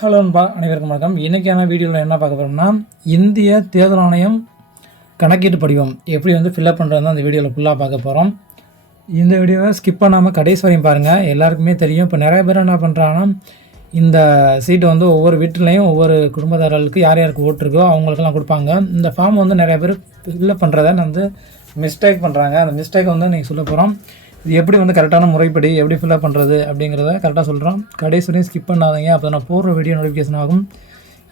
Hello நண்பா, அனைவருக்கும் வணக்கம். இன்றைக்கான வீடியோவில் என்ன பார்க்க போகிறோம்னா, இந்திய தேர்தல் ஆணையம் கணக்கீட்டு படிவம் எப்படி ஃபில்அப் பண்ணுறது அந்த வீடியோவில் ஃபுல்லாக பார்க்க போகிறோம். இந்த வீடியோவை ஸ்கிப் பண்ணாமல் கடைசி வரையும் பாருங்கள். எல்லாருக்குமே தெரியும். இப்போ நிறைய பேர் என்ன பண்ணுறாங்கன்னா, இந்த சீட்டை ஒவ்வொரு வீட்டிலையும் ஒவ்வொரு குடும்பத்தாரர்களுக்கு யார் யாருக்கு ஓட்டு இருக்கோ அவங்களுக்கெல்லாம் கொடுப்பாங்க. இந்த ஃபார்ம் நிறைய பேர் ஃபில்அப் பண்ணுறத மிஸ்டேக் பண்ணுறாங்க. அந்த மிஸ்டேக் நீங்கள் சொல்ல போகிறோம். இது எப்படி கரெக்டான முறைப்படி எப்படி ஃபில்அப் பண்ணுறது அப்படிங்கிறத கரெக்டாக சொல்கிறோம். கடைசி வரையும் ஸ்கிப் பண்ணாதீங்க. அப்போ நான் போடுற வீடியோ நோட்டிஃபிகேஷன் ஆகும்.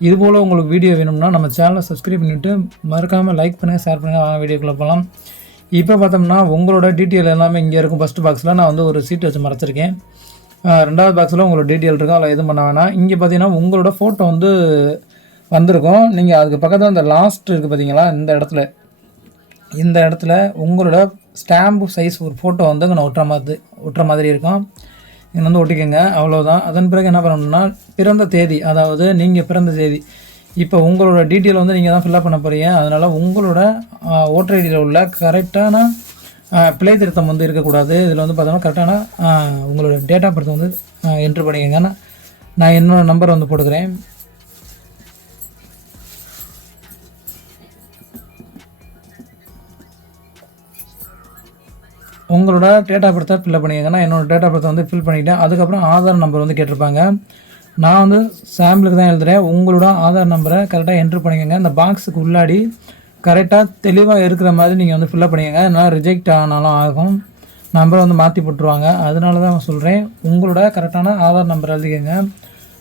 இதுபோல் உங்களுக்கு வீடியோ வேணும்னா நம்ம சேனலை சப்ஸ்கிரைப் பண்ணிவிட்டு மறக்காமல் லைக் பண்ணுங்கள், ஷேர் பண்ணுங்கள். வாங்க வீடியோக்குள்ளே போகலாம். இப்போ பார்த்தோம்னா உங்களோட டீட்டெயில் எல்லாமே இங்கே இருக்கும். ஃபஸ்ட்டு பாக்ஸில் நான் ஒரு சீட் வச்சு மறைச்சிருக்கேன். ரெண்டாவது பாக்ஸில் உங்களோட டீட்டெயில் இருக்கும். அதில் எதுவும் பண்ண வேணாம். இங்கே பார்த்தீங்கன்னா உங்களோட ஃபோட்டோ வந்திருக்கும். நீங்கள் அதுக்கு பக்கத்தில் அந்த லாஸ்ட் இருக்குது பார்த்தீங்களா, இந்த இடத்துல உங்களோட ஸ்டாம்பு சைஸ் ஒரு ஃபோட்டோ நான் ஒட்டுற மாதிரி இருக்கும். இங்கே ஒட்டிக்கோங்க. அவ்வளோதான். அதன் பிறகு என்ன பண்ணணும்னா, பிறந்த தேதி, அதாவது நீங்கள் பிறந்த தேதி. இப்போ உங்களோட டீட்டெயில் நீங்கள் தான் ஃபில்அப் பண்ண போகிறீங்க. அதனால் உங்களோட ஓட்டர் ஐடியில் உள்ள கரெக்டான பிழை திருத்தம் இருக்கக்கூடாது. இதில் பார்த்தோம்னா கரெக்டான உங்களோட டேட் ஆஃப் பர்த் என்ட்ரு பண்ணிக்கோங்க. நான் என்னோடய நம்பர் போட்டுக்கிறேன். உங்களோட டேட் ஆஃப் பர்த்தை ஃபில் பண்ணிக்கங்கன்னா என்னோடய டேட் ஆஃப் பர்த்தை ஃபில் பண்ணிவிட்டேன். அதுக்கப்புறம் ஆதார் நம்பர் கேட்டிருப்பாங்க. நான் சாம்பிளுக்கு தான் எழுதுகிறேன். உங்களோட ஆதார் நம்பரை கரெக்டாக என்ட்ரு பண்ணிக்கோங்க. இந்த பாக்ஸுக்கு உள்ளாடி கரெக்டாக தெளிவாக இருக்கிற மாதிரி நீங்கள் ஃபில்அப் பண்ணிக்கோங்க. அதனால் ரிஜெக்ட் ஆனாலும் ஆகும், நம்பரை மாற்றி போட்டுருவாங்க. அதனால தான் சொல்கிறேன், உங்களோட கரெக்டான ஆதார் நம்பர் எழுதிக்கோங்க.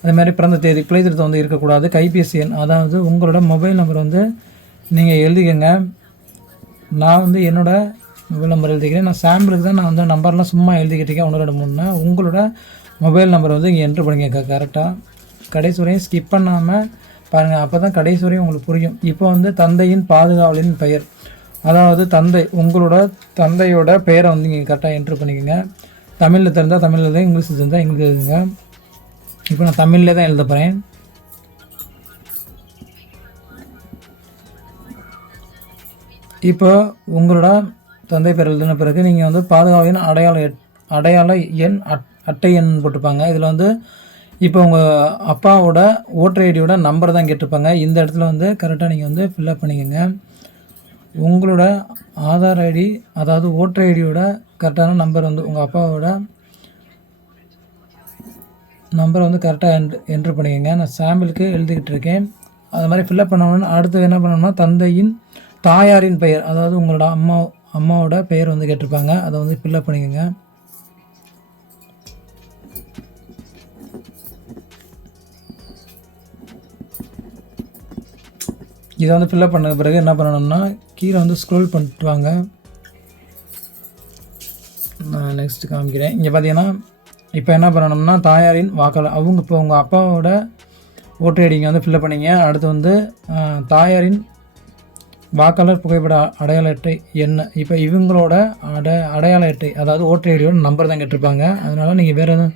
அதேமாதிரி பிறந்த தேதி, பிழை திருத்தம் இருக்கக்கூடாது. கைபேசி எண், அதாவது உங்களோட மொபைல் நம்பர் நீங்கள் எழுதிக்கோங்க. நான் என்னோடய மொபைல் நம்பர் எழுதிக்கிறேன். நான் சாம்பிளுக்கு தான் நான் நம்பர்லாம் சும்மா எழுதிக்கிட்டேன். 1 2 3 உங்களோட மொபைல் நம்பர் இங்கே என்ட்ரு பண்ணிக்க கரெக்டாக. கடைசி வரையும் ஸ்கிப் பண்ணாமல் பாருங்கள். அப்போ தான் கடைசி வரையும் உங்களுக்கு புரியும். இப்போ தந்தையின் பாதுகாவலின் பெயர், அதாவது தந்தை, உங்களோட தந்தையோட பெயரை நீங்கள் கரெக்டாக என்ட்ரு பண்ணிக்கோங்க. தமிழில் தெரிந்தால் தமிழில் எழுதுங்க, இங்கிலீஷில் தெரிந்தால் இங்கிலீஷ் எழுதுங்க. இப்போ நான் தமிழ்லேயே தான் எழுத போகிறேன். இப்போ உங்களோட தந்தை பேர் எழுதின பிறகு நீங்கள் பாதுகாவலின் அடையாள எண் அட்டை எண் போட்டிருப்பாங்க. இதில் இப்போ உங்கள் அப்பாவோட ஓட்டர் ஐடியோட நம்பர் தான் கேட்டிருப்பாங்க. இந்த இடத்துல கரெக்டாக நீங்கள் ஃபில்அப் பண்ணிக்கோங்க. உங்களோட ஆதார் ஐடி, அதாவது ஓட்டர் ஐடியோட கரெக்டான நம்பர் உங்கள் அப்பாவோட நம்பரை கரெக்டாக என்ட்ரு பண்ணிக்கோங்க. நான் சாம்பிளுக்கு எழுதிக்கிட்டு இருக்கேன். அது மாதிரி ஃபில்அப் பண்ணணும்னா அடுத்து என்ன பண்ணணும்னா, தந்தையின் தாயாரின் பெயர், அதாவது உங்களோட அம்மாவோட பெயர் கேட்டிருப்பாங்க. அதை ஃபில்அப் பண்ணிக்கோங்க. இதை ஃபில்அப் பண்ண பிறகு என்ன பண்ணணும்னா, கீழே ஸ்க்ரோல் பண்ணிட்டு வாங்க. நான் நெக்ஸ்ட்டு காமிக்கிறேன். இங்கே பார்த்தீங்கன்னா இப்போ என்ன பண்ணணும்னா, தாயாரின் வாக்காளர், இப்போ உங்கள் அப்பாவோட ஓட்டர் ஐடி இங்கே ஃபில்அப் பண்ணிங்க. அடுத்து தாயாரின் வாக்காளர் புகைப்பட அடையாள அட்டை என்ன. இப்போ இவங்களோட அடையாள அட்டை, அதாவது ஓட்டர் ஐடியோட நம்பர் தான் கேட்டிருப்பாங்க. அதனால் நீங்கள் வேறு எதுவும்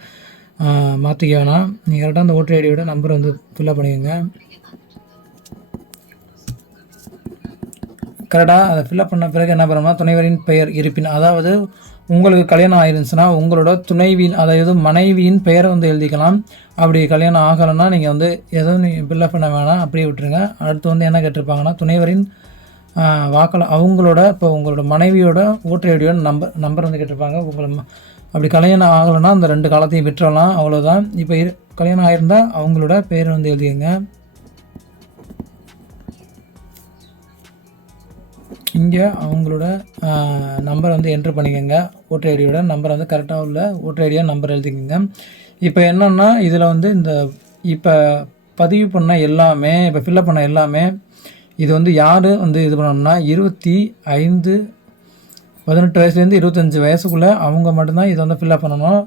மாற்றிக்க வேணாம். நீங்கள் கரெக்டாக அந்த ஓட்டர் ஐடியோட நம்பர் ஃபில்அப் பண்ணிக்கோங்க. கரெக்டாக அதை ஃபில்அப் பண்ண பிறகு என்ன பண்ணணும்னா, துணைவரின் பெயர் இருப்பின், அதாவது உங்களுக்கு கல்யாணம் ஆயிருந்துச்சுன்னா உங்களோட துணைவியின், அதாவது மனைவியின் பெயரை எழுதிக்கலாம். அப்படி கல்யாணம் ஆகலைன்னா நீங்கள் எதுவும் நீங்கள் ஃபில்அப் பண்ண வேணாம், அப்படியே விட்டுருங்க. அடுத்து என்ன கேட்டிருப்பாங்கன்னா, துணைவரின் வாக்காளர், அவங்களோட இப்போ உங்களோட மனைவியோட ஓட்டர் ஐடியோட நம்பர் கேட்டிருப்பாங்க. அப்படி கல்யாணம் ஆகலைன்னா அந்த 2 காலத்தையும் விட்டுறலாம், அவ்வளோதான். இப்போ கல்யாணம் ஆகிருந்தால் அவங்களோட பேர் எழுதிக்கங்க. இங்கே அவங்களோட நம்பர் என்ட்ரு பண்ணிக்கோங்க. ஓட்டர் ஐடியோட நம்பர் கரெக்டாக உள்ள ஓட்டர் ஐடியா நம்பர் எழுதிக்கோங்க. இப்போ என்னென்னா இதில் இந்த இப்போ பதிவு பண்ண எல்லாமே, இப்போ ஃபில்அப் பண்ண எல்லாமே, இது யார் இது பண்ணணும்னா 18 வயசுலேருந்து 25 வயசுக்குள்ளே அவங்க மட்டும்தான் இதை ஃபில்அப் பண்ணணும்.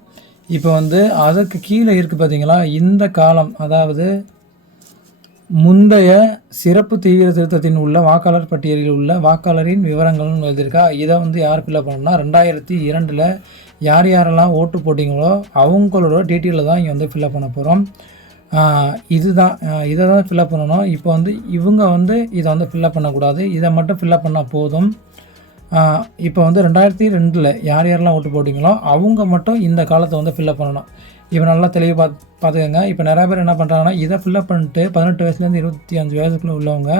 இப்போ அதுக்கு கீழே இருக்குது பார்த்தீங்களா, இந்த காலம், அதாவது முந்தைய சிறப்பு தீவிர திருத்தத்தின் உள்ள வாக்காளர் பட்டியலில் உள்ள வாக்காளரின் விவரங்கள்னு எழுதியிருக்கா. இதை யார் ஃபில்அப் பண்ணணும்னா, 2002 யார் யாரெல்லாம் ஓட்டு போட்டிங்களோ அவங்களோட டீட்டெயிலில் தான் இங்கே ஃபில்அப் பண்ண போகிறோம். இதை தான் ஃபில்அப் பண்ணணும். இப்போ இவங்க இதை ஃபில்அப் பண்ணக்கூடாது, இதை மட்டும் ஃபில்அப் பண்ணால் போதும். இப்போ 2002 யார் யாரெல்லாம் ஓட்டு போட்டிங்களோ அவங்க மட்டும் இந்த காலத்தை ஃபில்அப் பண்ணணும். இப்போ நல்லா தெளிவாக பார்த்துக்கோங்க. இப்போ நிறையா பேர் என்ன பண்ணுறாங்கன்னா இதை ஃபில்லப் பண்ணிட்டு 18 வயசுலேருந்து 25 வயசுக்குள்ளே உள்ளவங்க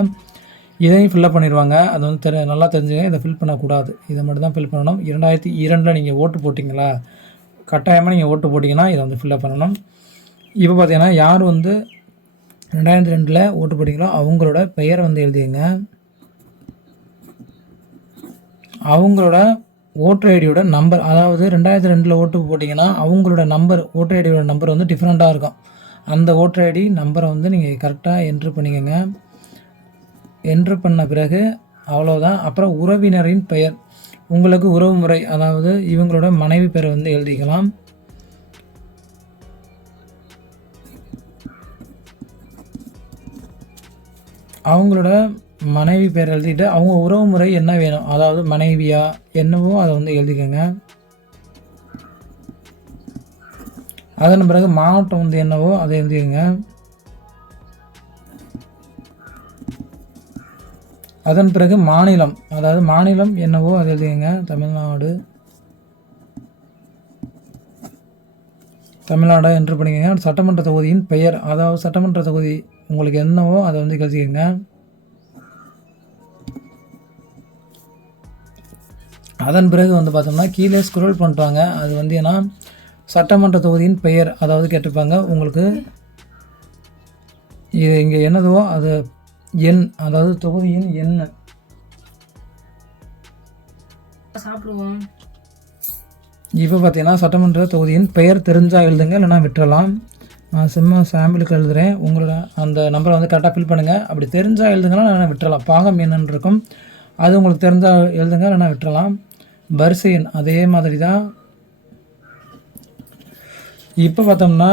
இதையும் ஃபில்லப் பண்ணிடுவாங்க. அது வந்து நல்லா தெரிஞ்சுங்க. இதை ஃபில் பண்ணக்கூடாது. இதை மட்டும் தான் ஃபில் பண்ணணும். 2002 நீங்கள் ஓட்டு போட்டிங்களா, கட்டாயமாக நீங்கள் ஓட்டு போட்டிங்கன்னா இதை வந்து ஃபில்லப் பண்ணணும். இப்போ பார்த்தீங்கன்னா யார் வந்து 2002 ஓட்டு போட்டிங்களோ அவங்களோட பெயரை வந்து எழுதிங்க. அவங்களோட ஓட்டர் ஐடியோட நம்பர், அதாவது 2002 ஓட்டு போட்டிங்கன்னா அவங்களோட நம்பர், ஓட்டர் ஐடியோட நம்பர் வந்து டிஃப்ரெண்ட்டாக இருக்கும். அந்த ஓட்டர் ஐடி நம்பரை வந்து நீங்கள் கரெக்டாக என்ட்ரு பண்ணிக்கோங்க. என்ட்ரு பண்ண பிறகு அவ்வளோதான். அப்புறம் உறவினரின் பெயர், உங்களுக்கு உறவு முறை, அதாவது இவங்களோட மனைவி பெயரை வந்து எழுதிக்கலாம். அவங்களோட மனைவி பேர் எழுதிட்டு அவங்க உறவு முறை என்ன வேணும், அதாவது மனைவியா என்னவோ அதை வந்து எழுதிக்கோங்க. அதன் பிறகு மாவட்டம் வந்து என்னவோ அதை எழுதிக்கோங்க. அதன் பிறகு மாநிலம், அதாவது மாநிலம் என்னவோ அதை எழுதிக்கோங்க. தமிழ்நாடு என்ட்ரு பண்ணிக்கோங்க. சட்டமன்ற தொகுதியின் பெயர், அதாவது சட்டமன்ற தொகுதி உங்களுக்கு என்னவோ அதை வந்து எழுதிக்கோங்க. அதன் பிறகு வந்து பார்த்தோம்னா கீழே ஸ்க்ரோல் பண்ணுறாங்க. அது வந்து ஏன்னா சட்டமன்ற தொகுதியின் பெயர் அதாவது கேட்டிருப்பாங்க. உங்களுக்கு இது இங்கே என்னதோ அது எண், அதாவது தொகுதியின் எண். சாப்பிடுவோம். இப்போ பார்த்தீங்கன்னா சட்டமன்ற தொகுதியின் பெயர் தெரிஞ்சால் எழுதுங்க, இல்லைனா விட்டுறலாம். நான் சும்மா சாம்பிளுக்கு எழுதுகிறேன். உங்களோட அந்த நம்பரை வந்து கரெக்டாக ஃபில் பண்ணுங்கள். அப்படி தெரிஞ்சால் எழுதுங்கன்னா இல்லைனா விட்டுறலாம். பாகம் என்னன்னு இருக்கும், அது உங்களுக்கு தெரிஞ்சால் எழுதுங்க, இல்லைனா விட்டுறலாம். வரிசை எண் அதே மாதிரி தான். இப்போ பார்த்தோம்னா